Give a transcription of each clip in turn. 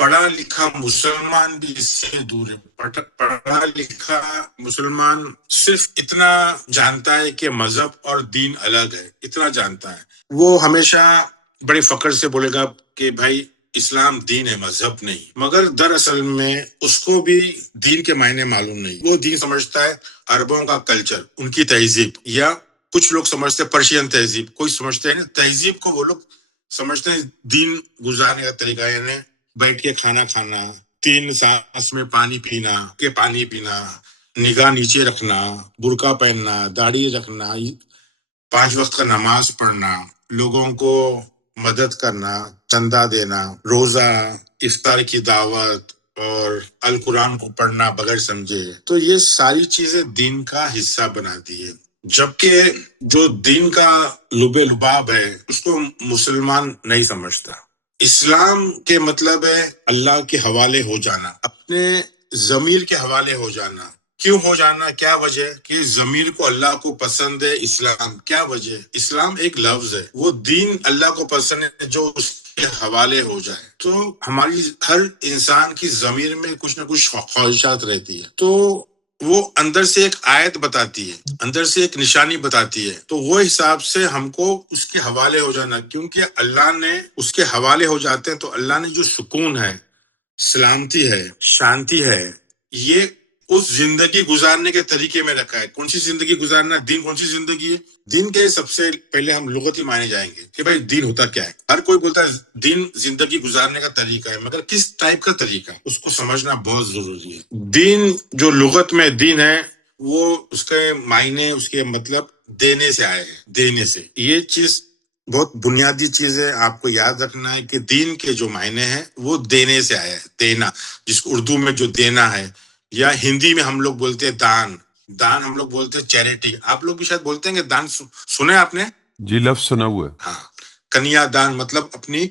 پڑھا لکھا مسلمان بھی اس سے دور ہے. پڑھا لکھا مسلمان صرف اتنا جانتا ہے کہ مذہب اور دین الگ ہے، اتنا جانتا ہے. وہ ہمیشہ بڑے فخر سے بولے گا کہ بھائی اسلام دین ہے، مذہب نہیں. مگر دراصل میں اس کو بھی دین کے معنی معلوم نہیں. وہ دین سمجھتا ہے عربوں کا کلچر، ان کی تہذیب، یا کچھ لوگ سمجھتے ہیں پرشین تہذیب، کوئی سمجھتے ہیں تہذیب کو وہ لوگ سمجھتے ہیں دین گزارنے کا طریقہ، یعنی بیٹھ کے کھانا کھانا، 3 سانس میں پانی پینا، نگاہ نیچے رکھنا، برقع پہننا، داڑھی رکھنا، 5 وقت کا نماز پڑھنا، لوگوں کو مدد کرنا، چندہ دینا، روزہ، افطار کی دعوت اور القرآن کو پڑھنا بغیر سمجھے. تو یہ ساری چیزیں دین کا حصہ بناتی ہے. جبکہ جو دین کا لب لباب ہے اس کو مسلمان نہیں سمجھتا. اسلام کے مطلب ہے اللہ کے حوالے ہو جانا، اپنے ضمیر کے حوالے ہو جانا. کیوں ہو جانا؟ کیا وجہ کہ ضمیر کو اللہ کو پسند ہے اسلام. کیا وجہ؟ اسلام ایک لفظ ہے، وہ دین اللہ کو پسند ہے جو اس کے حوالے ہو جائے. تو ہماری ہر انسان کی ضمیر میں کچھ نہ کچھ خواہشات رہتی ہے، تو وہ اندر سے ایک آیت بتاتی ہے، اندر سے ایک نشانی بتاتی ہے، تو وہ حساب سے ہم کو اس کے حوالے ہو جانا. کیونکہ اللہ نے اس کے حوالے ہو جاتے ہیں تو اللہ نے جو سکون ہے، سلامتی ہے، شانتی ہے، یہ اس زندگی گزارنے کے طریقے میں رکھا ہے. کون سی زندگی گزارنا؟ دین کون سی زندگی ہے؟ دین کے سب سے پہلے ہم لغتی معنی جائیں گے کہ بھائی دین ہوتا کیا ہے. ہر کوئی بولتا ہے دین زندگی گزارنے کا طریقہ ہے، مگر کس ٹائپ کا طریقہ ہے اس کو سمجھنا بہت ضروری ہے. دین جو لغت میں دین ہے، وہ اس کے معنی، اس کے مطلب دینے سے آئے ہیں، دینے سے. یہ چیز بہت بنیادی چیز ہے، آپ کو یاد رکھنا ہے کہ دین کے جو معنی ہیں وہ دینے سے آیا ہے. دینا، جس کو اردو میں جو دینا ہے، یا ہندی میں ہم لوگ بولتے ہیں دان. دان ہم لوگ بولتے ہیں چیریٹی. آپ لوگ بھی شاید بولتے ہیں کہ دان. سنے آپ نے؟ جی لفظ سنا ہوا ہے. ہاں، کنیا دان مطلب اپنی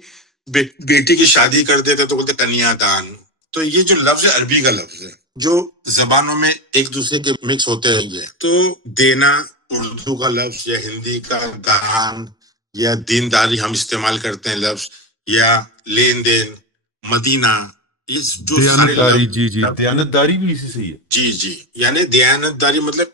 بیٹی کی شادی کر دیتے تو بولتے کنیا دان. تو یہ جو لفظ ہے عربی کا لفظ ہے جو زبانوں میں ایک دوسرے کے مکس ہوتے ہیں. تو دینا اردو کا لفظ، یا ہندی کا دان، یا دینداری ہم استعمال کرتے ہیں لفظ، یا لین دین، مدینہ، یہ جو سارے دیانتداری، لفظ. جی دیانتداری بھی اسی سے ہی ہے. جی یعنی دیانتداری مطلب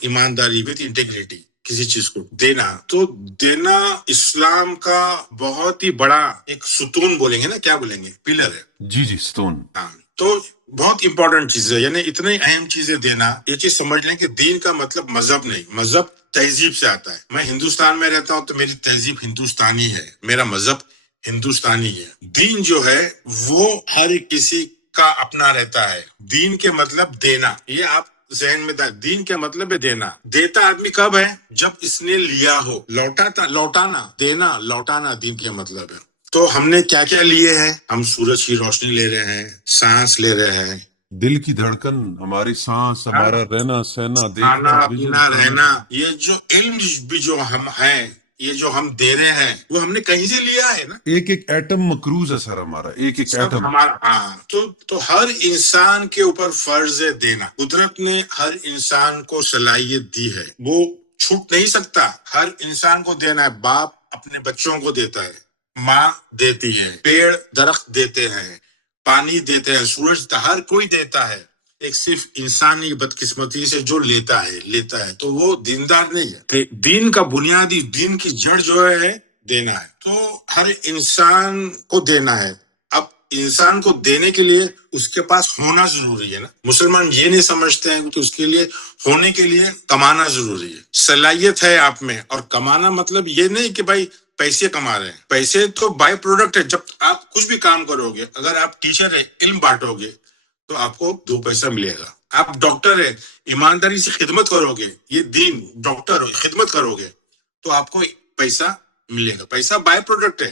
ایمانداری وتھ انٹیگریٹی، کسی چیز کو دینا. تو دینا اسلام کا بہت ہی بڑا ایک ستون بولیں گے نا، کیا بولیں گے، پلر ہے. جی ستون. ہاں، تو بہت امپورٹنٹ چیز ہے، یعنی اتنی اہم چیزیں دینا. یہ چیز سمجھ لیں کہ دین کا مطلب مذہب نہیں، مذہب تہذیب سے آتا ہے. میں ہندوستان میں رہتا ہوں تو میری تہذیب ہندوستانی ہے، میرا مذہب ہندوستانی ہے. دین جو ہے وہ ہر کسی کا اپنا رہتا ہے. دین کے مطلب دینا، یہ آپ ذہن میں دین کے مطلب ہے دینا. دیتا آدمی کب ہے؟ جب اس نے لیا ہو. لوٹانا، دینا، لوٹانا دین کے مطلب ہے. تو ہم نے کیا کیا لیے ہیں؟ ہم سورج کی روشنی لے رہے ہیں، سانس لے رہے ہیں، دل کی دھڑکن، ہماری سانس، ہمارا رہنا سہنا، کھانا دیکھنا، پینا، ویژن، رہنا. یہ جو علم بھی جو ہم ہیں، یہ جو ہم دے رہے ہیں، وہ ہم نے کہیں سے لیا ہے نا. ایک ایٹم مکروز ہے سر ہمارا، ایک سب ایٹم. ہمارا. ہاں، تو ہر انسان کے اوپر فرض ہے دینا. قدرت نے ہر انسان کو صلاحیت دی ہے، وہ چھوٹ نہیں سکتا. ہر انسان کو دینا ہے. باپ اپنے بچوں کو دیتا ہے، ماں دیتی ہے، پیڑ درخت دیتے ہیں، پانی دیتے ہیں، سورج، ہر کوئی دیتا ہے. ایک صرف انسانی بدقسمتی سے جو لیتا ہے تو وہ دیندار نہیں ہے. کہ دین کا بنیادی، دین کی جڑ جو ہے دینا ہے. تو ہر انسان کو دینا ہے. اب انسان کو دینے کے لیے اس کے پاس ہونا ضروری ہے نا. مسلمان یہ نہیں سمجھتے ہیں کہ اس کے لیے ہونے کے لیے کمانا ضروری ہے. صلاحیت ہے آپ میں، اور کمانا مطلب یہ نہیں کہ بھائی پیسے کما رہے ہیں. پیسے تو بائی پروڈکٹ ہے. جب آپ کچھ بھی کام کرو گے، اگر آپ ٹیچر ہے، علم بانٹو گے تو آپ کو 2 پیسہ ملے گا. آپ ڈاکٹر ہے، ایمانداری سے خدمت کرو گے، یہ دین، ڈاکٹر ہو، خدمت کرو گے تو آپ کو پیسہ ملے گا. پیسہ بائی پروڈکٹ ہے.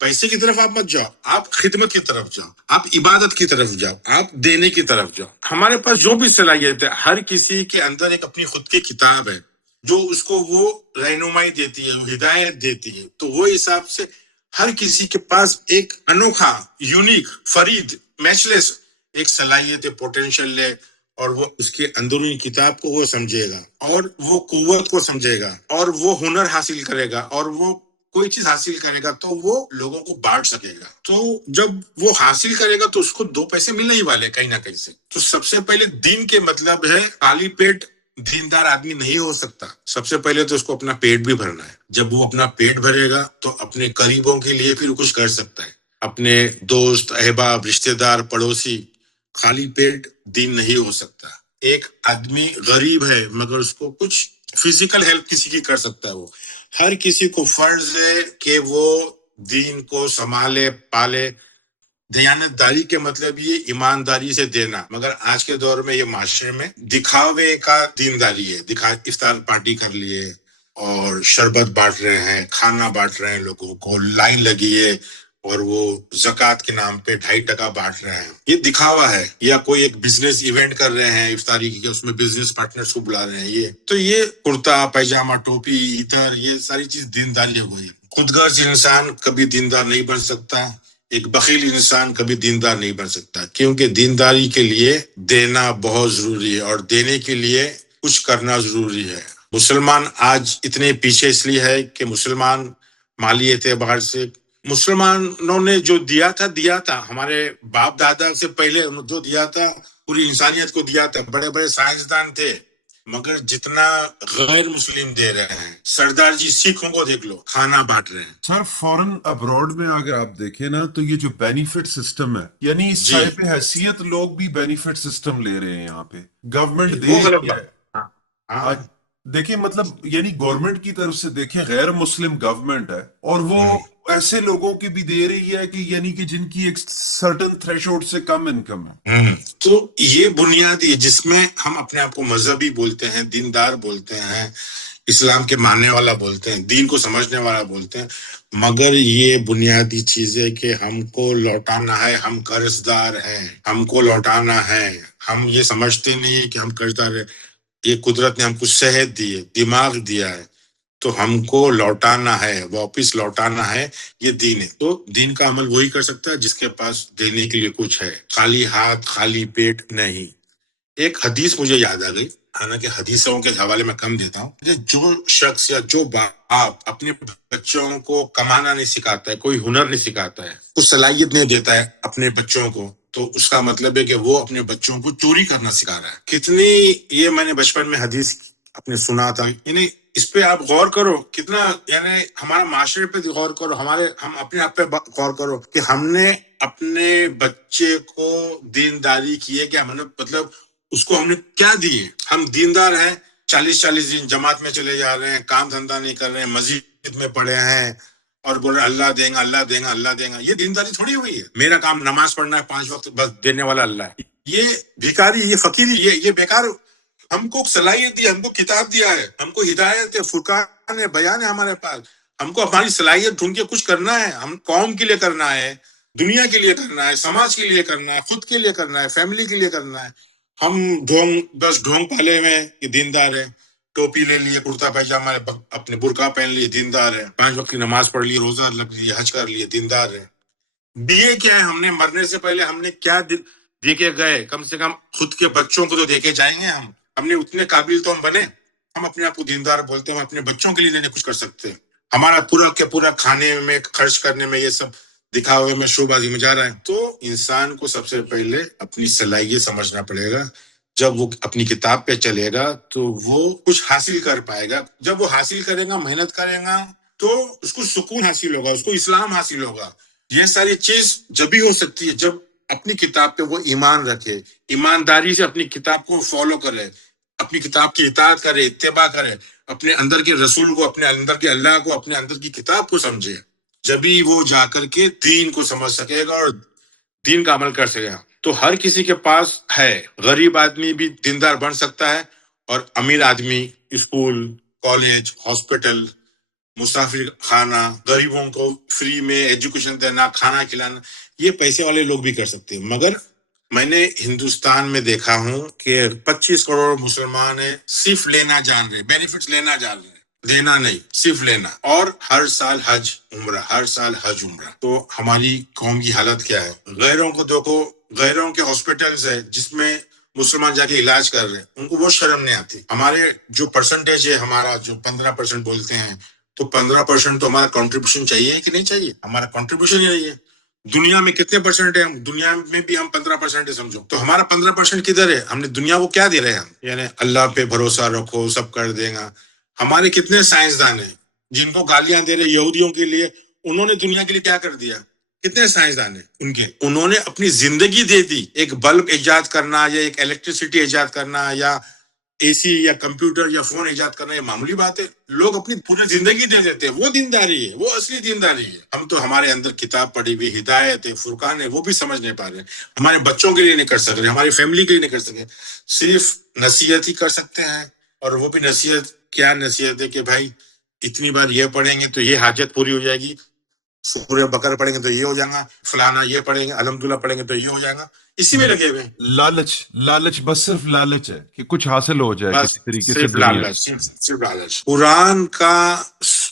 پیسے کی طرف آپ مت جاؤ، آپ خدمت کی طرف جاؤ، آپ عبادت کی طرف جاؤ، آپ دینے کی طرف جاؤ. ہمارے پاس جو بھی صلاحیت ہے، ہر کسی کے اندر ایک اپنی خود کی کتاب ہے جو اس کو وہ رہنمائی دیتی ہے، وہ ہدایت دیتی ہے. تو وہ حساب سے ہر کسی کے پاس ایک انوکھا، یونیک، فرید، میچلیس ایک صلاحیت ہے، پوٹینشیل ہے. اور وہ اس کے اندرونی کتاب کو وہ سمجھے گا، اور وہ قوت کو سمجھے گا، اور وہ ہنر حاصل کرے گا، اور وہ کوئی چیز حاصل کرے گا تو وہ لوگوں کو بانٹ سکے گا. تو جب وہ حاصل کرے گا تو اس کو دو پیسے ملنے ہی والے کہیں نہ کہیں سے. تو سب سے پہلے دین کے مطلب ہے خالی پیٹ دیندار آدمی نہیں ہو سکتا. سب سے پہلے تو اس کو اپنا پیٹ بھی بھرنا ہے. جب وہ اپنا پیٹ بھرے گا تو اپنے قریبوں کے لیے پھر کچھ کر سکتا ہے. اپنے دوست احباب رشتہ دار پڑوسی. خالی پیٹ دین نہیں ہو سکتا. ایک آدمی غریب ہے مگر اس کو کچھ فزیکل ہیلپ کسی کی کر سکتا ہے. وہ ہر کسی کو فرض ہے کہ وہ دین کو سنبھالے پالے. دیانت داری کے مطلب یہ ایمانداری سے دینا. مگر آج کے دور میں یہ معاشرے میں دکھاوے کا دینداری ہے. افطار پارٹی کر لیے اور شربت بانٹ رہے ہیں, کھانا بانٹ رہے ہیں, لوگوں کو لائن لگی ہے اور وہ زکوٰۃ کے نام پہ 2.5% بانٹ رہے ہیں. یہ دکھاوا ہے. یا کوئی ایک بزنس ایونٹ کر رہے ہیں افطاری کی, اس میں بزنس پارٹنرز کو بلا رہے ہیں. یہ کرتا پیجامہ ٹوپی عطر یہ ساری چیز دینداری ہو گئی. خود غرض انسان کبھی دیندار نہیں بن سکتا. ایک بخیل انسان کبھی دیندار نہیں بن سکتا, کیونکہ دینداری کے لیے دینا بہت ضروری ہے اور دینے کے لیے کچھ کرنا ضروری ہے. مسلمان آج اتنے پیچھے اس لیے ہے کہ مسلمان مالی اعتبار سے مسلمانوں نے جو دیا تھا. ہمارے باپ دادا سے پہلے جو دیا تھا پوری انسانیت کو دیا تھا. بڑے بڑے سائنسدان تھے, مگر جتنا غیر مسلم دے رہے ہیں. سردار جی سکھوں کو دیکھ لو, کھانا بانٹ رہے ہیں. سر فورن ابراڈ میں اگر آپ دیکھیں نا تو یہ جو بینیفٹ سسٹم ہے, یعنی جی صاحب حیثیت لوگ بھی بینیفٹ سسٹم لے رہے ہیں یہاں پہ. گورنمنٹ دے وہ غلط رہی ہے. بات. ہاں آج دیکھیں مطلب یعنی گورنمنٹ کی طرف سے دیکھیں غیر مسلم گورنمنٹ ہے اور وہ ایسے لوگوں کی بھی دے رہی ہے کہ یعنی کہ جن کی ایک سرٹن تھریشولڈ سے کم انکم ہے. تو یہ بنیادی ہے جس میں ہم اپنے آپ کو مذہبی بولتے ہیں, دیندار بولتے ہیں, اسلام کے ماننے والا بولتے ہیں, دین کو سمجھنے والا بولتے ہیں. مگر یہ بنیادی چیز ہے کہ ہم کو لوٹانا ہے. ہم قرض دار ہیں, ہم کو لوٹانا ہے. ہم یہ سمجھتے نہیں کہ ہم قرض دار ہیں. یہ قدرت نے ہم کو صحت دی ہے, دماغ دیا ہے, تو ہم کو لوٹانا ہے, واپس لوٹانا ہے. یہ دین ہے. تو دین کا عمل وہی کر سکتا ہے جس کے پاس دینے کے لیے کچھ ہے. خالی ہاتھ خالی پیٹ نہیں. ایک حدیث مجھے یاد آ گئی, حالانکہ حدیثوں کے حوالے میں کم دیتا ہوں. کہ جو شخص یا جو باپ اپنے بچوں کو کمانا نہیں سکھاتا ہے, کوئی ہنر نہیں سکھاتا ہے, کچھ صلاحیت نہیں دیتا ہے اپنے بچوں کو, تو اس کا مطلب ہے کہ وہ اپنے بچوں کو چوری کرنا سکھا رہا ہے. کتنی یہ میں نے بچپن میں حدیث اپنے سنا تھا. یعنی اس پہ آپ غور کرو کتنا, یعنی ہمارا معاشرے پہ غور کرو, ہم اپنے آپ پہ غور کرو کہ ہم نے اپنے بچے کو دینداری کی ہے کیا. مطلب اس کو ہم نے کیا دیے. ہم دیندار ہیں, 40 دن جماعت میں چلے جا رہے ہیں, کام دھندا نہیں کر رہے ہیں, مسجد میں پڑے ہیں اور بول رہے اللہ دیں گا اللہ دیں گا اللہ دیں گا. یہ دینداری تھوڑی ہوئی ہے. میرا کام نماز پڑھنا ہے 5 وقت, بس دینے والا اللہ ہے. یہ بھیکاری, یہ فقیری, یہ بیکار. ہم کو صلاحیت دی, ہم کو کتاب دیا ہے, ہم کو ہدایت ہے, فرقان ہے, بیان ہے ہمارے پاس. ہم کو ہماری صلاحیت ڈھونڈ کے کچھ کرنا ہے. ہم قوم کے لیے کرنا ہے, دنیا کے لیے کرنا ہے, سماج کے لیے کرنا ہے, خود کے لیے کرنا ہے, فیملی کے لیے کرنا ہے. ہم ڈھونگ پالے میں یہ دیندار ہے. ٹوپی لے لیے, کرتا پیجامہ اپنے برقع پہن لیے, دیندار ہے. 5 وقت کی نماز پڑھ لی, روزہ رکھ لیے, حج کر لیے, دیندار ہے. دیے کیا ہے, ہم نے مرنے سے پہلے ہم نے کیا دے کے گئے. کم سے کم خود کے بچوں کو تو دے کے جائیں گے. ہم نے اتنے قابل تو ہم بنے. ہم اپنے آپ کو دیندار بولتے ہیں, ہم اپنے بچوں کے لیے نہیں کچھ کر سکتے. ہمارا پورا کے پورا کھانے میں, خرچ کرنے میں, یہ سب دکھاوے میں, شو بازی میں جا رہا ہے. تو انسان کو سب سے پہلے اپنی صلاحیت سمجھنا پڑے گا. جب وہ اپنی کتاب پہ چلے گا تو وہ کچھ حاصل کر پائے گا. جب وہ حاصل کرے گا, محنت کرے گا, تو اس کو سکون حاصل ہوگا, اس کو اسلام حاصل ہوگا. یہ ساری چیز جب ہی ہو سکتی ہے جب اپنی کتاب پہ وہ ایمان رکھے, ایمانداری سے اپنی کتاب کو فالو کرے, اپنی کتاب کی اطاعت کرے, اتباع کرے, اپنے اندر کے رسول کو, اپنے اندر کے اللہ کو, اپنے اندر کی کتاب کو سمجھے. جبھی وہ جا کر کے دین کو سمجھ سکے گا اور دین کا عمل کر سکے گا. تو ہر کسی کے پاس ہے. غریب آدمی بھی دیندار بن سکتا ہے اور امیر آدمی اسکول, کالج, ہاسپٹل, مسافر خانہ, غریبوں کو فری میں ایجوکیشن دینا, کھانا کھلانا, یہ پیسے والے لوگ بھی کر سکتے ہیں. مگر میں نے ہندوستان میں دیکھا ہوں کہ 25 کروڑ مسلمان ہیں, صرف لینا جان رہے, بینیفٹس لینا جان رہے, دینا نہیں, صرف لینا. اور ہر سال حج عمرہ, ہر سال حج عمرہ. تو ہماری قوم کی حالت کیا ہے. غیروں کو دیکھو, غیروں کے ہاسپٹلز ہے جس میں مسلمان جا کے علاج کر رہے ہیں, ان کو وہ شرم نہیں آتی. ہمارے جو پرسنٹیج ہے, ہمارا جو 15% بولتے ہیں, تو 15% تو ہمارا کنٹریبیوشن چاہیے کہ نہیں چاہیے؟ ہمارا کنٹریبیوشن ہی نہیں ہے. دنیا میں کتنے پرسنٹ ہے؟ ہم دنیا میں بھی ہم 15% ہے سمجھو. تو ہمارا 15% کدھر ہے؟ ہم نے دنیا کو کیا دے رہے ہیں ہم؟ یعنی اللہ پہ بھروسہ رکھو سب کر دے گا. ہمارے کتنے سائنسدان ہیں جن کو گالیاں دے رہے یہودیوں کے لیے، انہوں نے دنیا کے لیے کیا کر دیا؟ کتنے سائنسدان ہیں ان کے، انہوں نے اپنی زندگی دے دی. ایک بلب ایجاد کرنا یا ایک الیکٹریسٹی ایجاد کرنا یا اے سی یا کمپیوٹر یا فون ایجاد کرنا یہ معمولی بات ہے. لوگ اپنی پوری زندگی دے دیتے ہیں. وہ دینداری ہے، وہ اصلی دینداری ہے. ہم تو ہمارے اندر کتاب پڑھی ہوئی ہدایت ہے، فرقان ہے، وہ بھی سمجھ نہیں پا رہے. ہمارے بچوں کے لیے نہیں کر سک رہے، ہماری فیملی کے لیے نہیں کر سکے. صرف نصیحت ہی کر سکتے ہیں، اور وہ بھی نصیحت کیا نصیحت ہے کہ بھائی اتنی بار یہ پڑھیں گے تو یہ حاجت پوری ہو جائے گی، سورہ بقرہ پڑھیں گے تو یہ ہو جائے گا، فلانا یہ پڑھیں گے، الحمدللہ پڑھیں گے تو یہ ہو جائے گا. اسی میں لگے ہوئے ہیں. لالچ، لالچ، بس صرف لالچ ہے کہ کچھ حاصل ہو جائے بس کسی طریقے سے صرف دنیا لالچ، صرف لالچ. قرآن کا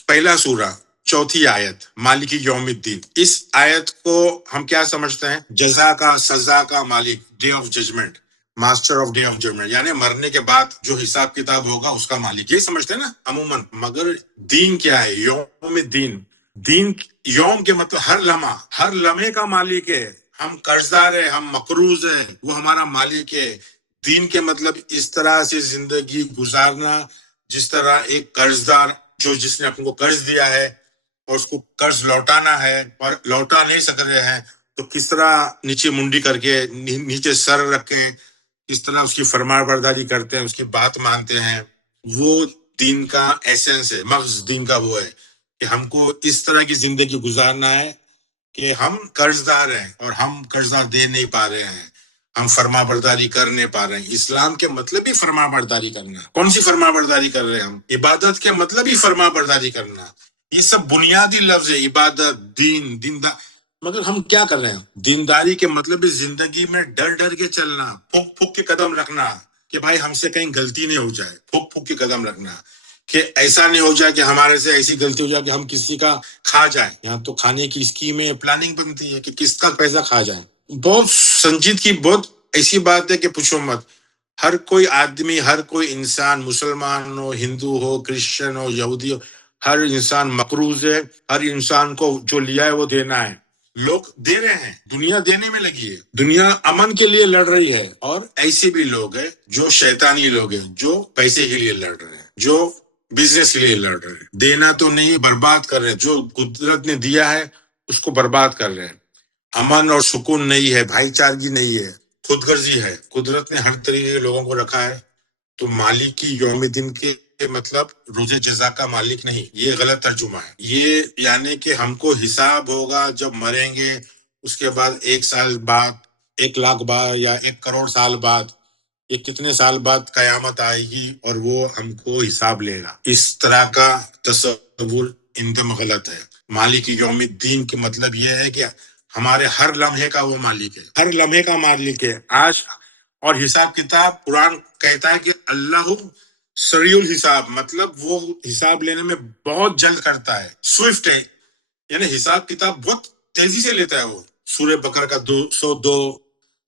پہلا سورہ چوتھی آیت مالک یوم الدین، اس آیت کو ہم کیا سمجھتے ہیں؟ جزا کا، سزا کا مالک، day of judgment, master of day of judgment, یعنی مرنے کے بعد جو حساب کتاب ہوگا اس کا مالک، یہ سمجھتے ہیں نا عموماً. مگر دین کیا ہے؟ یوم الدین. دین یوم کے مطلب ہر لمحہ، ہر لمحے کا مالک ہے. ہم قرض دار ہیں، ہم مقروض ہیں، وہ ہمارا مالک ہے. دین کے مطلب اس طرح سے زندگی گزارنا جس طرح ایک قرض دار جس نے اپنے کو قرض دیا ہے اور اس کو قرض لوٹانا ہے اور لوٹا نہیں سک رہے ہیں تو کس طرح نیچے منڈی کر کے نیچے سر رکھیں، کس طرح اس کی فرمان برداری کرتے ہیں، اس کی بات مانتے ہیں. وہ دین کا ایسنس ہے، مغز دین کا وہ ہے کہ ہم کو اس طرح کی زندگی گزارنا ہے کہ ہم قرض دار ہیں اور ہم قرض دار دے نہیں پا رہے ہیں، ہم فرما برداری کر نہیں پا رہے ہیں. اسلام کے مطلب ہی فرما برداری کرنا. کون سی فرما برداری کر رہے ہیں ہم؟ عبادت کے مطلب ہی فرما برداری کرنا. یہ سب بنیادی لفظ ہے، عبادت، دین، مگر ہم کیا کر رہے ہیں؟ دینداری کے مطلب ہے زندگی میں ڈر ڈر کے چلنا، پھک پھک کے قدم رکھنا کہ بھائی ہم سے کہیں غلطی نہیں ہو جائے، پھک پھک کے قدم رکھنا کہ ایسا نہیں ہو جائے کہ ہمارے سے ایسی غلطی ہو جائے کہ ہم کسی کا کھا جائیں. یہاں تو کھانے کی اسکیمیں پلاننگ بنتی ہے کہ کس کا پیسہ کھا جائے. بہت سنجیدگی، بہت ایسی بات ہے کہ پوچھو مت. ہر کوئی آدمی، ہر کوئی انسان، مسلمان ہو، ہندو ہو، کرسچن ہو، یہودی ہو، ہر انسان مقروض ہے. ہر انسان کو جو لیا ہے وہ دینا ہے. لوگ دے رہے ہیں، دنیا دینے میں لگی ہے، دنیا امن کے لیے لڑ رہی ہے. اور ایسے بھی لوگ ہیں جو شیطانی لوگ ہیں، جو پیسے کے لیے لڑ رہے ہیں، جو بزنس کے لیے لڑ رہے ہیں. دینا تو نہیں، برباد کر رہے ہیں. جو قدرت نے دیا ہے اس کو برباد کر رہے ہیں. امن اور سکون نہیں ہے، بھائی چارگی نہیں ہے، خود غرضی ہے. قدرت نے ہر طریقے کے لوگوں کو رکھا ہے. تو مالک کی یوم دن کے مطلب روز جزا کا مالک نہیں، یہ غلط ترجمہ ہے. یہ یعنی کہ ہم کو حساب ہوگا جب مریں گے، اس کے بعد 1 سال بعد، 1 لاکھ بعد یا 1 کروڑ سال بعد، یہ کتنے سال بعد قیامت آئے گی اور وہ ہم کو حساب لے گا. اس طرح کا تصور اندم غلط ہے. مالک یوم الدین کے مطلب یہ ہے کہ ہمارے ہر لمحے کا وہ مالک ہے، ہر لمحے کا مالک ہے. آج اور حساب کتاب، قرآن کہتا ہے کہ اللہ سریع الحساب، مطلب وہ حساب لینے میں بہت جلد کرتا ہے، سوئفٹ ہے. یعنی حساب کتاب بہت تیزی سے لیتا ہے وہ. سورہ بقرہ کا 202،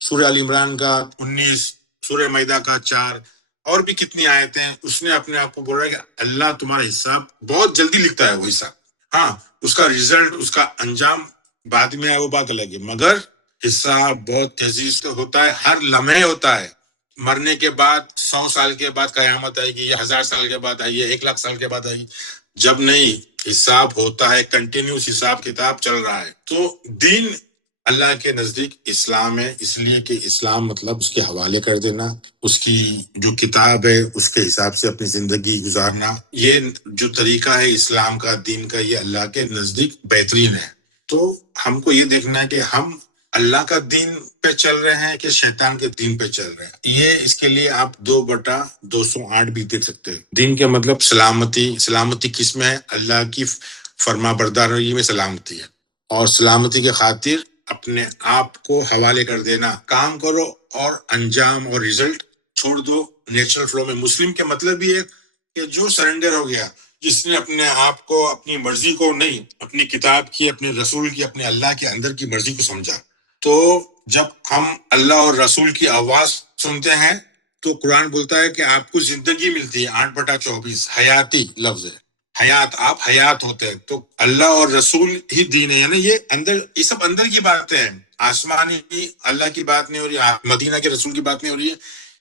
سورہ علی عمران کا 19، سورہ مائدہ کا 4، اور بھی کتنی آیتیں اس نے اپنے آپ کو بول رہا ہے کہ اللہ تمہارا حساب بہت جلدی لکھتا ہے. وہ حساب، ہاں اس کا رزلٹ، اس کا انجام بعد میں ہے، وہ بات الگ ہے، مگر حساب بہت تیزی سے ہوتا ہے، ہر لمحے ہوتا ہے. مرنے کے بعد 100 سال کے بعد قیامت آئے گی، یا 1000 سال کے بعد آئے گی، 1 لاکھ سال کے بعد آئے گی، جب نہیں. حساب ہوتا ہے، کنٹینیوس حساب کتاب چل رہا ہے. تو دین اللہ کے نزدیک اسلام ہے، اس لیے کہ اسلام مطلب اس کے حوالے کر دینا، اس کی جو کتاب ہے اس کے حساب سے اپنی زندگی گزارنا. یہ جو طریقہ ہے اسلام کا، دین کا، یہ اللہ کے نزدیک بہترین ہے. تو ہم کو یہ دیکھنا ہے کہ ہم اللہ کا دین پہ چل رہے ہیں کہ شیطان کے دین پہ چل رہے ہیں. یہ اس کے لیے آپ 2/208 بھی دیکھ سکتے ہیں. دین کے مطلب سلامتی. سلامتی کس میں ہے؟ اللہ کی فرما برداری میں سلامتی ہے. اور سلامتی کے خاطر اپنے آپ کو حوالے کر دینا، کام کرو اور انجام اور رزلٹ چھوڑ دو نیچرل فلو میں. مسلم کے مطلب یہ ہے کہ جو سرنڈر ہو گیا، جس نے اپنے آپ کو، اپنی مرضی کو نہیں، اپنی کتاب کی، اپنے رسول کی، اپنے اللہ کے اندر کی مرضی کو سمجھا. تو جب ہم اللہ اور رسول کی آواز سنتے ہیں تو قرآن بولتا ہے کہ آپ کو زندگی ملتی ہے. 8/24 حیاتی لفظ ہے. حیات، آپ حیات ہوتے ہیں. تو اللہ اور رسول ہی دین ہے. یعنی یہ سب اندر کی باتیں ہیں. آسمانی اللہ کی بات نہیں ہو رہی، مدینہ کے رسول کی بات نہیں ہو رہی ہے.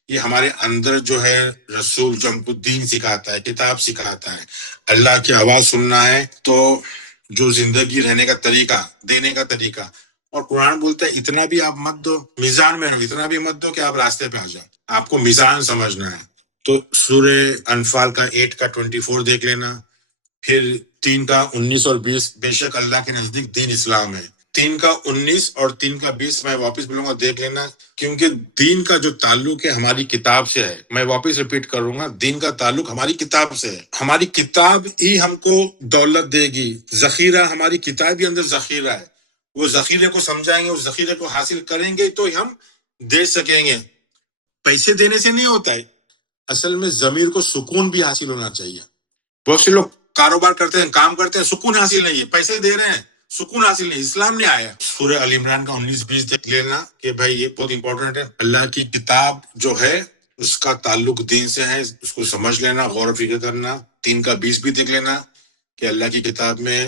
یہ ہمارے اندر جو ہے رسول جو ہم کو دین سکھاتا ہے، کتاب سکھاتا ہے. اللہ کی آواز سننا ہے تو جو زندگی رہنے کا طریقہ، دینے کا طریقہ. اور قرآن بولتا ہے اتنا بھی آپ مت دو، میزان میں رہو، اتنا بھی مت دو کہ آپ راستے پہ آ جاؤ. آپ کو میزان سمجھنا ہے. تو سورہ انفال کا 8 کا 24 دیکھ لینا، پھر 3 کا 19 اور 20. بے شک اللہ کے نزدیک دین اسلام ہے. 3 کا 19 اور 3 کا 20 میں واپس بولوں گا، دیکھ لینا. کیونکہ دین کا جو تعلق ہے ہماری کتاب سے ہے. میں واپس ریپیٹ کروں گا، دین کا تعلق ہماری کتاب سے ہے. ہماری کتاب ہی ہم کو دولت دے گی. ذخیرہ ہماری کتاب ہی اندر ذخیرہ ہے. وہ ذخیرے کو سمجھائیں گے، اس ذخیرے کو حاصل کریں گے تو ہم دے سکیں گے. پیسے دینے سے نہیں ہوتا ہے، اصل میں ضمیر کو سکون بھی حاصل ہونا چاہیے. بہت سے لوگ کاروبار کرتے ہیں، کام کرتے ہیں، سکون حاصل نہیں ہے. پیسے دے رہے ہیں، سکون حاصل نہیں. اسلام نے آیا. سورہ ال عمران کا 19-20 دیکھ لینا کہ بھائی یہ بہت امپورٹنٹ ہے. اللہ کی کتاب جو ہے اس کا تعلق دین سے ہے، اس کو سمجھ لینا، غور و فکر کرنا. 3 کا 20 بھی دیکھ لینا کہ اللہ کی کتاب میں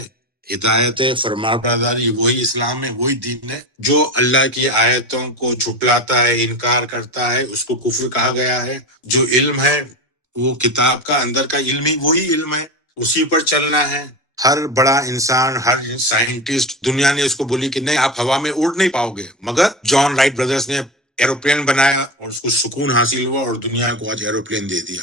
ہدایت ہے، فرما برداری، وہی اسلام ہے، وہی دین ہے. جو اللہ کی آیتوں کو جھٹلاتا ہے، انکار کرتا ہے، اس کو کفر کہا گیا ہے. جو علم ہے وہ کتاب کا اندر کا علم ہی وہی علم ہے، اسی پر چلنا ہے. ہر بڑا انسان، ہر سائنٹسٹ، دنیا نے اس کو بولی کہ نہیں آپ ہوا میں اڑ نہیں پاؤ گے، مگر جان رائٹ بردرز نے ایروپلین بنایا اور اس کو سکون حاصل ہوا اور دنیا کو آج ایروپلین دے دیا.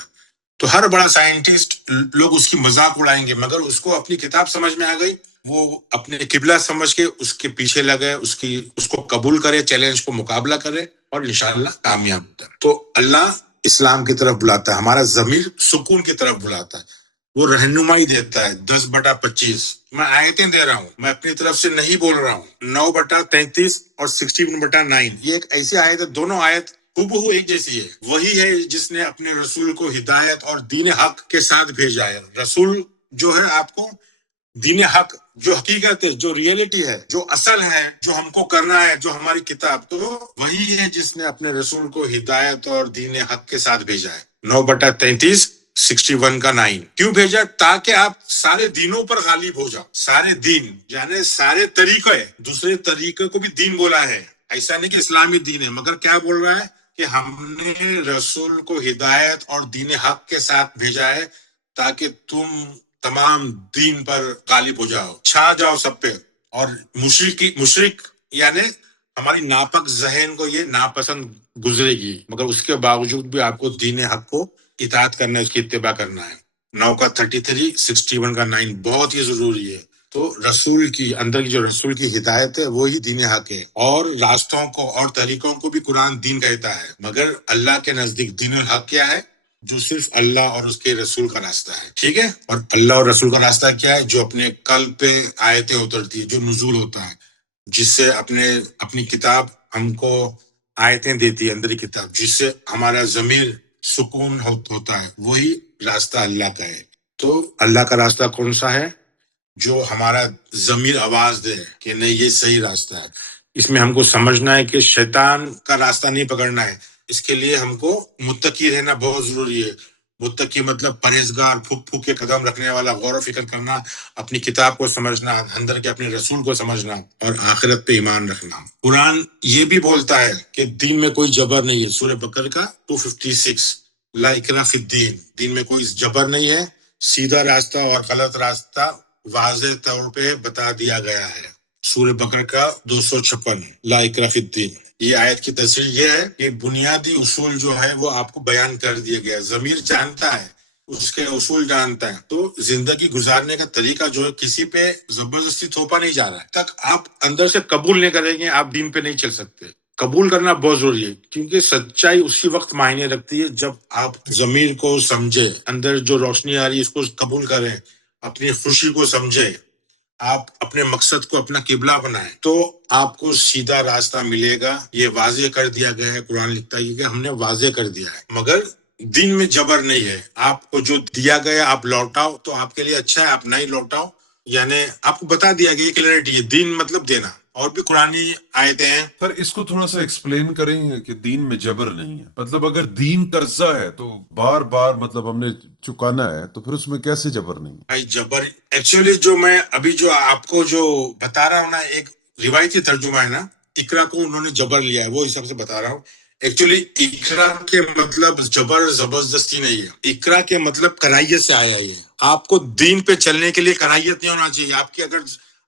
تو ہر بڑا سائنٹسٹ، لوگ اس کی مذاق اڑائیں گے، مگر اس کو اپنی کتاب سمجھ میں آ گئی، وہ اپنے قبلہ سمجھ کے اس کے پیچھے لگے، اس کو قبول کرے، چیلنج کو مقابلہ کرے اور انشاءاللہ کامیاب ہوتا ہے. تو اللہ اسلام کی طرف بلاتا ہے، ہمارا ضمیر سکون کی طرف بلاتا ہے. وہ رہنمائی دیتا ہے. 10/25 میں آیتیں دے رہا ہوں، میں اپنی طرف سے نہیں بول رہا ہوں. 9/33 اور 61/9 یہ ایک ایسی آیت ہے، دونوں آیت ہو ایک جیسی ہے. وہی ہے جس نے اپنے رسول کو ہدایت اور دین حق کے ساتھ بھیجا ہے. رسول جو ہے آپ کو دین حق، جو حقیقت ہے، جو ریئلٹی ہے، جو اصل ہے، جو ہم کو کرنا ہے، جو ہماری کتاب، تو وہی ہے جس نے اپنے رسول کو ہدایت اور دین حق کے ساتھ بھیجا ہے. 9/33 61 کا 9 کیوں بھیجا؟ تاکہ آپ سارے دینوں پر غالب ہو جاؤ. سارے دین یعنی سارے طریقے، دوسرے طریقے کو بھی دین بولا ہے. ایسا نہیں کہ اسلامی دین ہے، مگر کیا بول رہا ہے کہ ہم نے رسول کو ہدایت اور دین حق کے ساتھ بھیجا ہے تاکہ تم تمام دین پر غالب ہو جاؤ، چھا جاؤ سب پہ. اور مشرک یعنی ہماری ناپک ذہن کو یہ ناپسند گزرے گی، مگر اس کے باوجود بھی آپ کو دین حق کو اطاعت کرنا ہے، اس کی اتباع کرنا ہے. 9 کا 33 61 کا 9 بہت ہی ضروری ہے. تو رسول کی اندر کی جو رسول کی ہدایت ہے وہی دین حق ہے. اور راستوں کو اور طریقوں کو بھی قرآن دین کہتا ہے، مگر اللہ کے نزدیک دین الحق کیا ہے؟ جو صرف اللہ اور اس کے رسول کا راستہ ہے. ٹھیک ہے. اور اللہ اور رسول کا راستہ کیا ہے؟ جو اپنے قلب پہ آیتیں اترتی ہے، جو نزول ہوتا ہے، جس سے اپنی کتاب ہم کو آیتیں دیتی ہے، اندری کتاب، جس سے ہمارا ضمیر سکون ہوتا ہے، وہی راستہ اللہ کا ہے. تو اللہ کا راستہ کون سا ہے؟ جو ہمارا ضمیر آواز دے کہ نہیں یہ صحیح راستہ ہے. اس میں ہم کو سمجھنا ہے کہ شیطان کا راستہ نہیں پکڑنا ہے. اس کے لیے ہم کو متقی رہنا بہت ضروری ہے. متقی مطلب پرہیزگار، پھک پھک کے قدم رکھنے والا، غور و فکر کرنا، اپنی کتاب کو سمجھنا، اندر کے اپنے رسول کو سمجھنا اور آخرت پہ ایمان رکھنا. قرآن یہ بھی بولتا ہے کہ دین میں کوئی جبر نہیں ہے. سورہ بقرہ کا 256 لا اکراہ فی الدین، دین میں کوئی جبر نہیں ہے. سیدھا راستہ اور غلط راستہ واضح طور پہ بتا دیا گیا ہے. سورہ بقرہ کا 256 لا اکراہ فی الدین. یہ آیت کی تشریح یہ ہے کہ بنیادی اصول جو ہے وہ آپ کو بیان کر دیا گیا. ضمیر جانتا ہے، اس کے اصول جانتا ہے. تو زندگی گزارنے کا طریقہ جو ہے کسی پہ زبردستی تھوپا نہیں جا رہا ہے. تک آپ اندر سے قبول نہیں کریں گے آپ دین پہ نہیں چل سکتے. قبول کرنا بہت ضروری ہے، کیونکہ سچائی اسی وقت معنی رکھتی ہے جب آپ ضمیر کو سمجھے، اندر جو روشنی آ رہی ہے اس کو قبول کریں، اپنی خوشی کو سمجھے، آپ اپنے مقصد کو اپنا قبلہ بنائیں، تو آپ کو سیدھا راستہ ملے گا. یہ واضح کر دیا گیا ہے. قرآن لکھتا ہے کہ ہم نے واضح کر دیا ہے، مگر دین میں جبر نہیں ہے. آپ کو جو دیا گیا آپ لوٹاؤ تو آپ کے لیے اچھا ہے، آپ نہیں لوٹاؤ یعنی آپ کو بتا دیا گیا کلیئرٹی ہے، دین مطلب دینا. اور بھی قرآنی آیتیں ہیں. سر اس کو تھوڑا سا ایکسپلین کریں گے کہ دین میں جبر نہیں ہے، مطلب اگر دین قرضہ ہے تو بار بار مطلب ہم نے چکانا ہے تو پھر اس میں کیسے جبر نہیں ہے؟ بھائی جبر ایکچولی جو میں ابھی جو آپ کو جو بتا رہا ہوں نا، ایک روایتی ترجمہ ہے نا، اقرا کو انہوں نے جبر لیا ہے، وہ حساب سے بتا رہا ہوں. ایکچولی اقرا کے مطلب جبر زبردستی نہیں ہے، اقرا کے مطلب کرائیت سے آیا ہی ہے. آپ کو دین پہ چلنے کے لیے کرائیت نہیں ہونا چاہیے. آپ کی اگر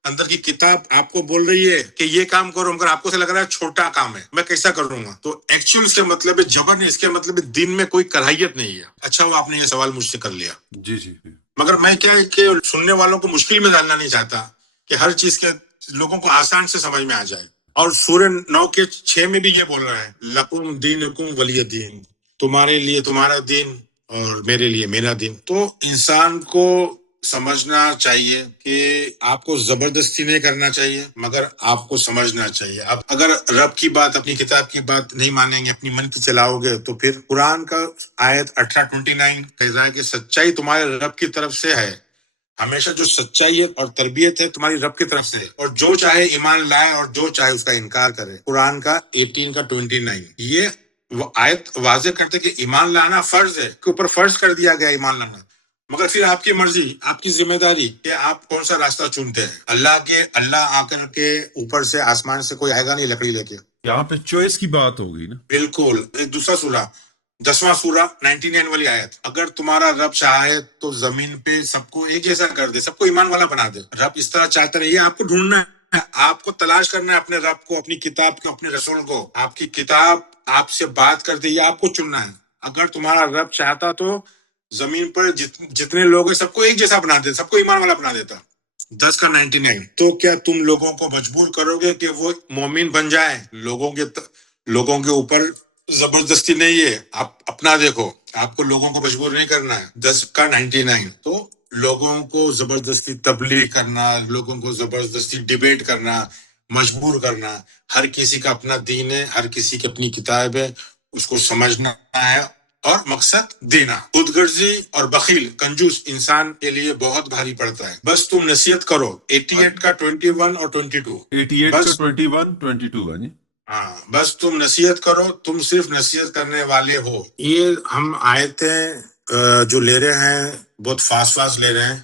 اندر کی کتاب آپ کو بول رہی ہے کہ یہ کام کرو، مگر آپ کو سے لگ رہا ہے چھوٹا کام ہے، میں کیسا کروں گا، تو ایکچوئل اس کے مطلب ہے جبر نہیں، اس کے مطلب ہے دین میں کوئی کرائیت نہیں ہے. اچھا وہ آپ نے یہ سوال مجھ سے کر لیا. جی جی جی. مگر میں کیا ہے کہ سننے والوں کو مشکل میں ڈالنا نہیں چاہتا کہ ہر چیز کے لوگوں کو آسان سے سمجھ میں آ جائے. اور سورہ 9 کے 6 میں بھی یہ بول رہا ہے، لکم دینکم ولی دین، تمہارے لیے تمہارا دین اور میرے لیے میرا دین. تو انسان کو سمجھنا چاہیے کہ آپ کو زبردستی نہیں کرنا چاہیے، مگر آپ کو سمجھنا چاہیے. اب اگر رب کی بات، اپنی کتاب کی بات نہیں مانیں گے، اپنی من کی چلاؤ گے، تو پھر قرآن کا آیت 18:29 کہہ رہا ہے کہ سچائی تمہارے رب کی طرف سے ہے. ہمیشہ جو سچائی اور تربیت ہے تمہاری رب کی طرف سے ہے، اور جو چاہے ایمان لائے اور جو چاہے اس کا انکار کرے. قرآن کا 18:29 یہ آیت واضح کرتے کہ ایمان لانا فرض ہے، کے اوپر فرض کر دیا گیا ایمان لانا. مگر پھر آپ کی مرضی، آپ کی ذمہ داری کہ آپ کون سا راستہ چنتے ہیں. اللہ آ کر کے اوپر سے آسمان سے کوئی آئے گا نہیں لکڑی لے کے. یہاں پہ چوائس کی بات ہو گئی نا. بالکل. ایک دوسرا سورہ 10واں سورہ 99 والی آیت، اگر تمہارا رب چاہے تو زمین پہ سب کو ایک جیسا کر دے، سب کو ایمان والا بنا دے. رب اس طرح چاہتا نہیں، یہ آپ کو ڈھونڈنا ہے، آپ کو تلاش کرنا ہے اپنے رب کو، اپنی کتاب کو، اپنے رسول کو. آپ کی کتاب آپ سے بات کرتے، یہ آپ کو چننا ہے. اگر تمہارا رب چاہتا تو زمین پر جتنے لوگ ہیں سب کو ایک جیسا بنا دیتا، سب کو ایمان والا بنا دیتا. 10 کا 99. تو کیا تم لوگوں کو مجبور کرو گے کہ وہ مومن بن جائیں؟ لوگوں کے اوپر زبردستی نہیں ہے، آپ اپنا دیکھو، آپ کو لوگوں کو مجبور نہیں کرنا ہے. 10 کا 99. تو لوگوں کو زبردستی تبلیغ کرنا، لوگوں کو زبردستی ڈیبیٹ کرنا، مجبور کرنا. ہر کسی کا اپنا دین ہے، ہر کسی کی اپنی کتاب ہے، اس کو سمجھنا ہے اور مقصد دینا. خود غرضی اور بخیل کنجوس انسان کے لیے بہت بھاری پڑتا ہے. بس تم نصیحت کرو. 88 کا 21 اور 22. 88 بس کا 21 22 ہے جی. ہاں، بس تم نصیحت کرو، تم صرف نصیحت کرنے والے ہو. یہ ہم آیتیں جو لے رہے ہیں بہت فاسٹ لے رہے ہیں،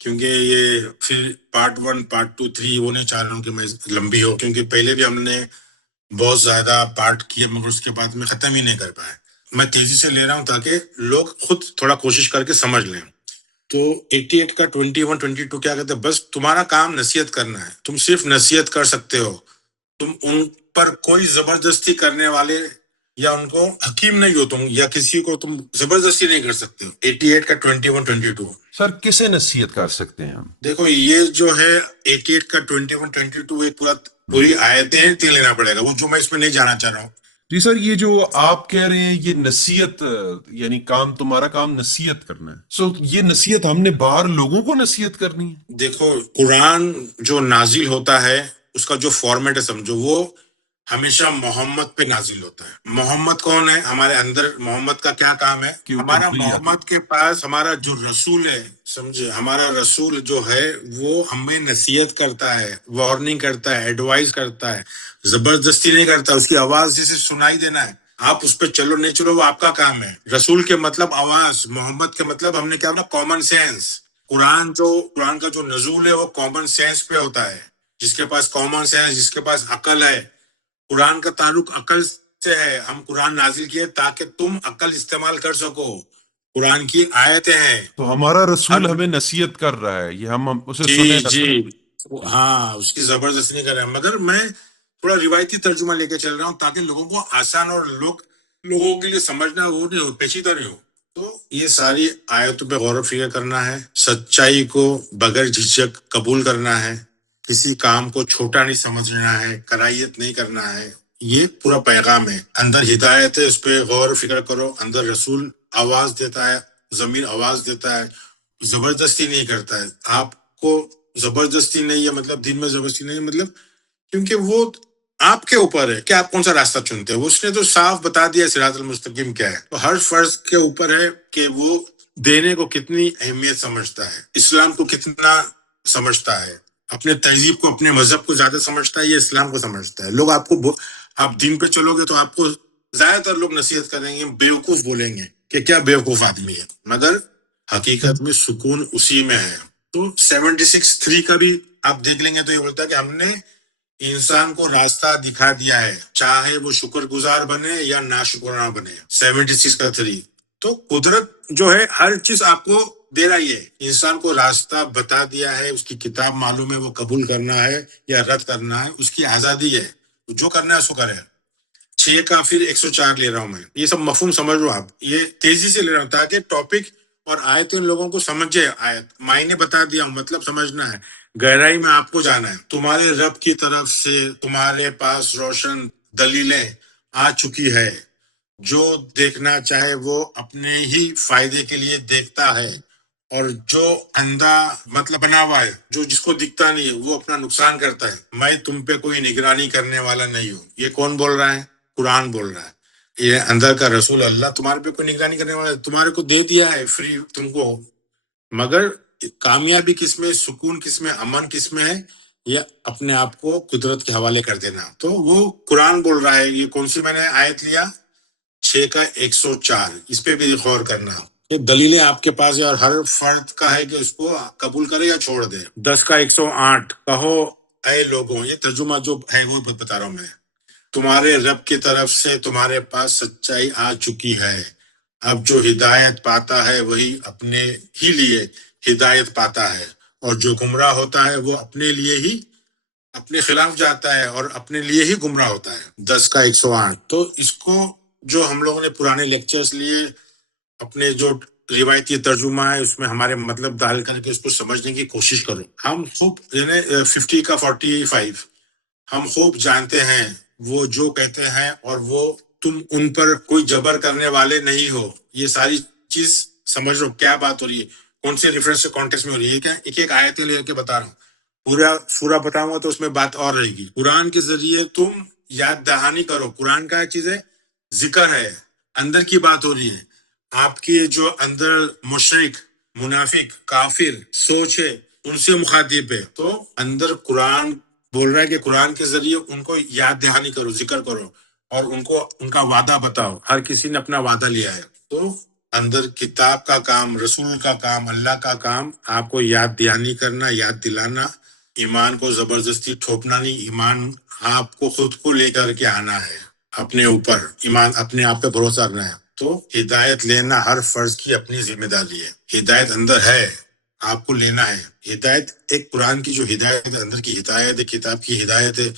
کیونکہ یہ پھر پارٹ 1 پارٹ 2 3 وہ نہیں چاہ رہا ہوں کہ میں لمبی ہو، کیونکہ پہلے بھی ہم نے بہت زیادہ پارٹ کیے مگر اس کے بعد میں ختم ہی نہیں کر پائے. میں تیزی سے لے رہا ہوں تاکہ لوگ خود تھوڑا کوشش کر کے سمجھ لیں. تو 88 کا 21 22 کیا کہتے ہیں؟ بس تمہارا کام نصیحت کرنا ہے، تم صرف نصیحت کر سکتے ہو، تم ان پر کوئی زبردستی کرنے والے یا ان کو حکیم نہیں ہو، تم یا کسی کو تم زبردستی نہیں کر سکتے ہو. 88 کا 21 22. سر کسے نصیحت کر سکتے ہیں ہم؟ دیکھو یہ جو ہے 88 کا 21 22 ایک پوری آیتیں تین لینا پڑے گا، وہ جو میں اس میں نہیں جانا چاہ رہا ہوں. جی سر، یہ جو آپ کہہ رہے ہیں یہ نصیحت، یعنی تمہارا کام نصیحت کرنا ہے، سو یہ نصیحت ہم نے باہر لوگوں کو نصیحت کرنی ہے؟ دیکھو قرآن جو نازل ہوتا ہے اس کا جو فارمیٹ ہے سمجھو، وہ ہمیشہ محمد پہ نازل ہوتا ہے. محمد کون ہے؟ ہمارے اندر محمد کا کیا کام ہے؟ کہ ہمارا محمد کے پاس ہمارا جو رسول ہے، سمجھے، ہمارا رسول جو ہے وہ ہمیں نصیحت کرتا ہے، وارننگ کرتا ہے، ایڈوائز کرتا ہے، زبردستی نہیں کرتا. اس کی آواز جسے سنائی دینا ہے، آپ اس پہ چلو نہیں چلو وہ آپ کا کام ہے. رسول کے مطلب آواز، محمد کے مطلب ہم نے کیا بولا؟ Common sense. قرآن کا جو نزول ہے وہ کامن سینس پہ ہوتا ہے. جس کے پاس کامن سینس، جس کے پاس عقل ہے، قرآن کا تعلق عقل سے ہے. ہم قرآن نازل کیے تاکہ تم عقل استعمال کر سکو. قرآن کی آیتیں ہیں. تو ہمارا رسول ہمیں نصیحت کر رہا ہے، یہ ہم اسے جی سنیں. جی ہاں، اس کی زبردستی نہیں کر رہا، مگر میں تھوڑا روایتی ترجمہ لے کے چل رہا ہوں تاکہ لوگوں کو آسان اور لوگوں کے لیے سمجھنا وہ نہیں ہو، پیچیدہ نہیں ہو. تو یہ ساری آیتوں پہ غور و فکر کرنا ہے، سچائی کو بغیر جھجک قبول کرنا ہے، کسی کام کو چھوٹا نہیں سمجھنا ہے، کرائیت نہیں کرنا ہے. یہ پورا پیغام ہے. اندر ہدایت ہے، اس پہ غور و فکر کرو. اندر رسول آواز دیتا ہے، ضمیر آواز دیتا ہے، زبردستی نہیں کرتا ہے. آپ کو زبردستی نہیں ہے مطلب دین میں زبردستی نہیں ہے مطلب، کیونکہ وہ آپ کے اوپر ہے کہ آپ کون سا راستہ چنتے ہیں. اس نے تو صاف بتا دیا صراط المستقیم کیا ہے. تو ہر فرض کے اوپر ہے کہ وہ دینے کو کتنی اہمیت سمجھتا ہے، اسلام کو کتنا سمجھتا ہے، اپنے تہذیب کو اپنے مذہب کو زیادہ سمجھتا ہے، یہ اسلام کو سمجھتا ہے. لوگ آپ کو آپ دین پہ چلو گے تو آپ کو زیادہ تر لوگ نصیحت کریں گے، بیوقوف بولیں گے کہ کیا بیوقوف آدمی ہے، مگر حقیقت میں سکون اسی میں ہے. تو 76:3 کا بھی آپ دیکھ لیں گے تو یہ بولتا ہے کہ ہم نے انسان کو راستہ دکھا دیا ہے، چاہے وہ شکر گزار بنے یا ناشکرانہ بنے. 76 کا 3. تو قدرت جو ہے ہر چیز آپ کو دے رہی ہے، انسان کو راستہ بتا دیا ہے، اس کی کتاب معلوم ہے، وہ قبول کرنا ہے یا رد کرنا ہے، اس کی آزادی ہے، جو کرنا ہے اس کو کرے. 6 کا پھر 104 لے رہا ہوں میں. یہ سب مفہوم سمجھ لو آپ، یہ تیزی سے لے رہا ہوں تاکہ ٹاپک اور آیت ان لوگوں کو سمجھے. آیت معنی بتا دیا ہوں، مطلب سمجھنا ہے، گہرائی میں آپ کو جانا ہے. تمہارے رب کی طرف سے تمہارے پاس روشن دلیلیں آ چکی ہے، جو دیکھنا چاہے وہ اپنے ہی فائدے کے لیے دیکھتا ہے، اور جو اندھا مطلب بنا ہوا ہے، جو جس کو دکھتا نہیں ہے وہ اپنا نقصان کرتا ہے. میں تم پہ کوئی نگرانی کرنے والا نہیں ہوں. یہ کون بول رہا ہے؟ قرآن بول رہا ہے. یہ اندر کا رسول اللہ تمہارے پہ کوئی نگرانی کرنے والا ہے، تمہارے کو دے دیا ہے فری تم کو. مگر کامیابی کس میں، سکون کس میں، امن کس میں ہے؟ یہ اپنے آپ کو قدرت کے حوالے کر دینا. تو وہ قرآن بول رہا ہے. یہ کون سی میں نے آیت لیا؟ 6 کا 104. اس پہ بھی غور کرنا. یہ دلیلیں آپ کے پاس ہے اور ہر فرد کا ہے کہ اس کو قبول کرے یا چھوڑ دے. 10 کا 108. کہو اے لوگوں، یہ ترجمہ جو ہے وہ بتا رہا ہوں میں، تمہارے رب کی طرف سے تمہارے پاس سچائی آ چکی ہے. اب جو ہدایت پاتا ہے وہی اپنے ہی لیے ہدایت پاتا ہے، اور جو گمراہ ہوتا ہے وہ اپنے لیے ہی اپنے خلاف جاتا ہے اور اپنے لیے ہی گمراہ ہوتا ہے. 10 کا 108. تو اس کو جو ہم لوگوں نے پرانے لیکچرز لیے، اپنے جو روایتی ترجمہ ہے اس میں ہمارے مطلب ڈال کر کے اس کو سمجھنے کی کوشش کرو. ہم خوب یعنی 50 کا 45. ہم خوب جانتے ہیں وہ جو کہتے ہیں اور وہ تم ان پر کوئی جبر کرنے والے نہیں ہو. یہ ساری چیز سمجھ رہو کیا بات ہو رہی ہے، کون سے ریفرنس سے کانٹیکس میں ہو رہی ہے. کیا ایک ایک آیت لے کے بتا رہا ہوں، پورا سورہ بتاؤں گا تو اس میں بات اور رہے گی. قرآن کے ذریعے تم یاد دہانی کرو. قرآن کا چیز ہے، ذکر ہے، اندر کی بات ہو رہی ہے. آپ کی جو اندر مشرک، منافق، کافر سوچ ہے ان سے مخاطب ہے. تو اندر قرآن بول رہا ہے کہ قرآن کے ذریعے ان کو یاد دہانی کرو، ذکر کرو، اور ان کو ان کا وعدہ بتاؤ. ہر کسی نے اپنا وعدہ لیا ہے. تو اندر کتاب کا کام، رسول کا کام، اللہ کا کام آپ کو یاد دہانی کرنا، یاد دلانا. ایمان کو زبردستی ٹھوپنا نہیں. ایمان آپ کو خود کو لے کر کے آنا ہے، اپنے اوپر ایمان، اپنے آپ پہ بھروسہ رکھنا ہے. تو ہدایت لینا ہر فرض کی اپنی ذمہ داری ہے. ہدایت اندر ہے، آپ کو لینا ہے. ہدایت ایک قرآن کی جو ہدایت ہے، اندر کی ہدایت ہے، کتاب کی ہدایت ہے،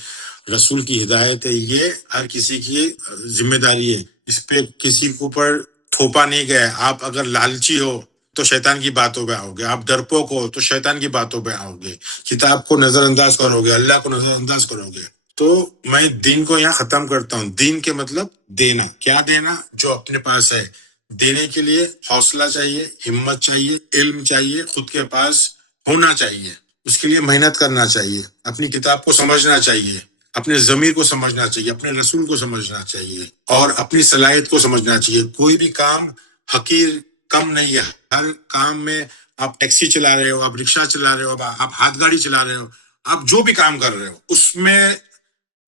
رسول کی ہدایت ہے، یہ ہر کسی کی ذمہ داری ہے. اس پہ کسی کے اوپر تھوپا نہیں گیا ہے. آپ اگر لالچی ہو تو شیطان کی باتوں پہ آؤ گے، آپ ڈرپوک ہو تو شیطان کی باتوں پہ آؤ گے، کتاب کو نظر انداز کرو گے، اللہ کو نظر انداز کرو گے. تو میں دین کو یہاں ختم کرتا ہوں. دین کے مطلب دینا. کیا دینا؟ جو اپنے پاس ہے. دینے کے لیے حوصلہ چاہیے، ہمت چاہیے، علم چاہیے، خود کے پاس ہونا چاہیے، اس کے لیے محنت کرنا چاہیے، اپنی کتاب کو سمجھنا چاہیے، اپنے ضمیر کو سمجھنا چاہیے، اپنے رسول کو سمجھنا چاہیے، اور اپنی صلاحیت کو سمجھنا چاہیے. کوئی بھی کام حقیر کم نہیں ہے. ہر کام میں آپ ٹیکسی چلا رہے ہو، آپ رکشہ چلا رہے ہو، آپ ہاتھ گاڑی چلا رہے ہو، آپ جو بھی کام کر رہے ہو اس میں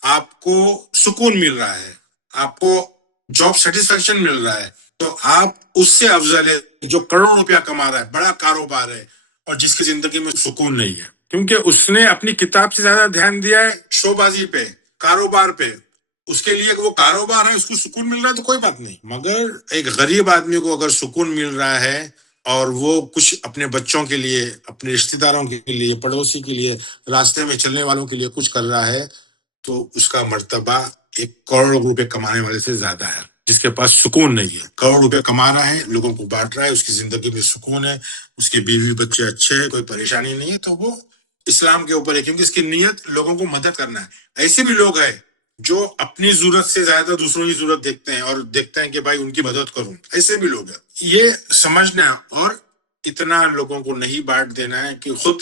آپ کو سکون مل رہا ہے، آپ کو جاب سیٹسفیکشن مل رہا ہے. تو آپ اس سے افضل ہے جو کروڑوں روپیہ کما رہا ہے، بڑا کاروبار ہے، اور جس کی زندگی میں سکون نہیں ہے، کیونکہ اس نے اپنی کتاب سے زیادہ دھیان دیا ہے شو بازی پہ، کاروبار پہ. اس کے لیے وہ کاروبار ہے، اس کو سکون مل رہا ہے تو کوئی بات نہیں. مگر ایک غریب آدمی کو اگر سکون مل رہا ہے اور وہ کچھ اپنے بچوں کے لیے، اپنے رشتہ داروں کے لیے، پڑوسی کے لیے، راستے میں چلنے والوں کے لیے کچھ کر رہا ہے، تو اس کا مرتبہ 1 کروڑ روپے کمانے والے سے زیادہ ہے جس کے پاس سکون نہیں ہے. کروڑ روپے کما رہا ہے، لوگوں کو بانٹ رہا ہے، اس کی زندگی میں سکون ہے، اس کے بیوی بچے اچھے ہیں، کوئی پریشانی نہیں ہے، تو وہ اسلام کے اوپر ہے، کیونکہ اس کی نیت لوگوں کو مدد کرنا ہے. ایسے بھی لوگ ہیں جو اپنی ضرورت سے زیادہ دوسروں کی ضرورت دیکھتے ہیں اور دیکھتے ہیں کہ بھائی ان کی مدد کروں. ایسے بھی لوگ ہیں. یہ سمجھنا اور اتنا لوگوں کو نہیں بانٹ دینا ہے کہ خود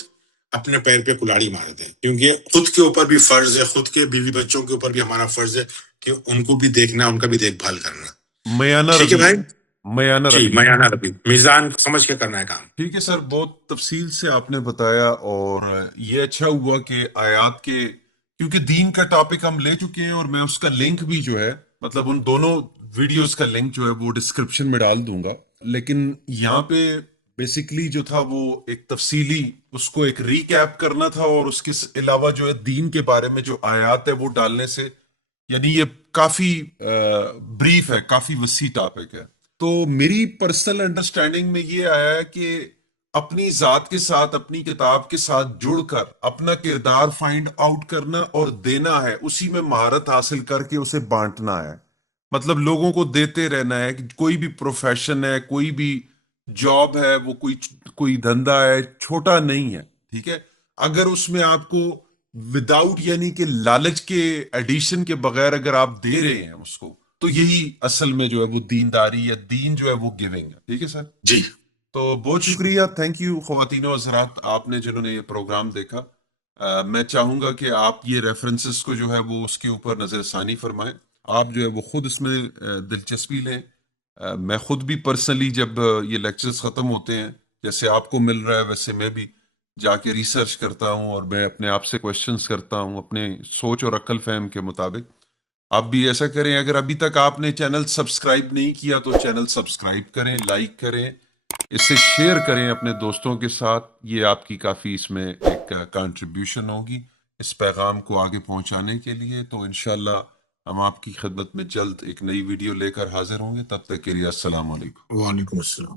اپنے پیر پہ کلاڑی مار دیں، کیونکہ خود کے اوپر بھی فرض ہے، خود کے بیوی بچوں کے اوپر بھی ہمارا فرض ہے کہ ان کو بھی دیکھنا، ان کا بھی دیکھ بھال کرنا. میانہ ٹھیک ہے رضی بھائی. میانہ جی رکھیں. میانہ ربی، میزان سمجھ کے کرنا ہے کام. ٹھیک ہے سر، بہت تفصیل سے آپ نے بتایا، اور یہ اچھا ہوا کہ آیات کے، کیونکہ دین کا ٹاپک ہم لے چکے ہیں، اور میں اس کا لنک بھی جو ہے، مطلب ان دونوں ویڈیوز کا لنک جو ہے وہ ڈسکرپشن میں ڈال دوں گا. لیکن یہاں پہ بیسیکلی جو تھا وہ ایک تفصیلی اس کو ایک ریکیپ کرنا تھا، اور اس کے علاوہ جو ہے دین کے بارے میں جو آیات ہے وہ ڈالنے سے، یعنی یہ کافی بریف ہے، کافی وسیع ٹاپک ہے. تو میری پرسنل انڈرسٹینڈنگ میں یہ آیا ہے کہ اپنی ذات کے ساتھ، اپنی کتاب کے ساتھ جڑ کر اپنا کردار فائنڈ آؤٹ کرنا اور دینا ہے، اسی میں مہارت حاصل کر کے اسے بانٹنا ہے. مطلب لوگوں کو دیتے رہنا ہے. کہ کوئی بھی پروفیشن ہے، کوئی بھی جاب ہے، وہ کوئی دھندا ہے، چھوٹا نہیں ہے. ٹھیک ہے، اگر اس میں آپ کو وداؤٹ، یعنی کہ لالچ کے ایڈیشن کے بغیر اگر آپ دے رہے ہیں اس کو، تو یہی اصل میں جو ہے وہ دینداری یا دین جو ہے وہ گیونگ ہے. ٹھیک ہے سر. جی تو بہت شکریہ، تھینک یو خواتین و حضرات، آپ نے جنہوں نے یہ پروگرام دیکھا. میں چاہوں گا کہ آپ یہ ریفرنسز کو جو ہے وہ اس کے اوپر نظر ثانی فرمائیں. آپ جو ہے وہ خود اس میں دلچسپی لیں. میں خود بھی پرسنلی جب یہ لیکچرز ختم ہوتے ہیں، جیسے آپ کو مل رہا ہے ویسے میں بھی جا کے ریسرچ کرتا ہوں، اور میں اپنے آپ سے کویشچنز کرتا ہوں اپنے سوچ اور عقل فہم کے مطابق. آپ بھی ایسا کریں. اگر ابھی تک آپ نے چینل سبسکرائب نہیں کیا تو چینل سبسکرائب کریں، لائک کریں، اسے شیئر کریں اپنے دوستوں کے ساتھ. یہ آپ کی کافی اس میں ایک کنٹریبیوشن ہوگی اس پیغام کو آگے پہنچانے کے لیے. تو انشاءاللہ ہم آپ کی خدمت میں جلد ایک نئی ویڈیو لے کر حاضر ہوں گے. تب تک کے لیے السلام علیکم. وعلیکم السلام.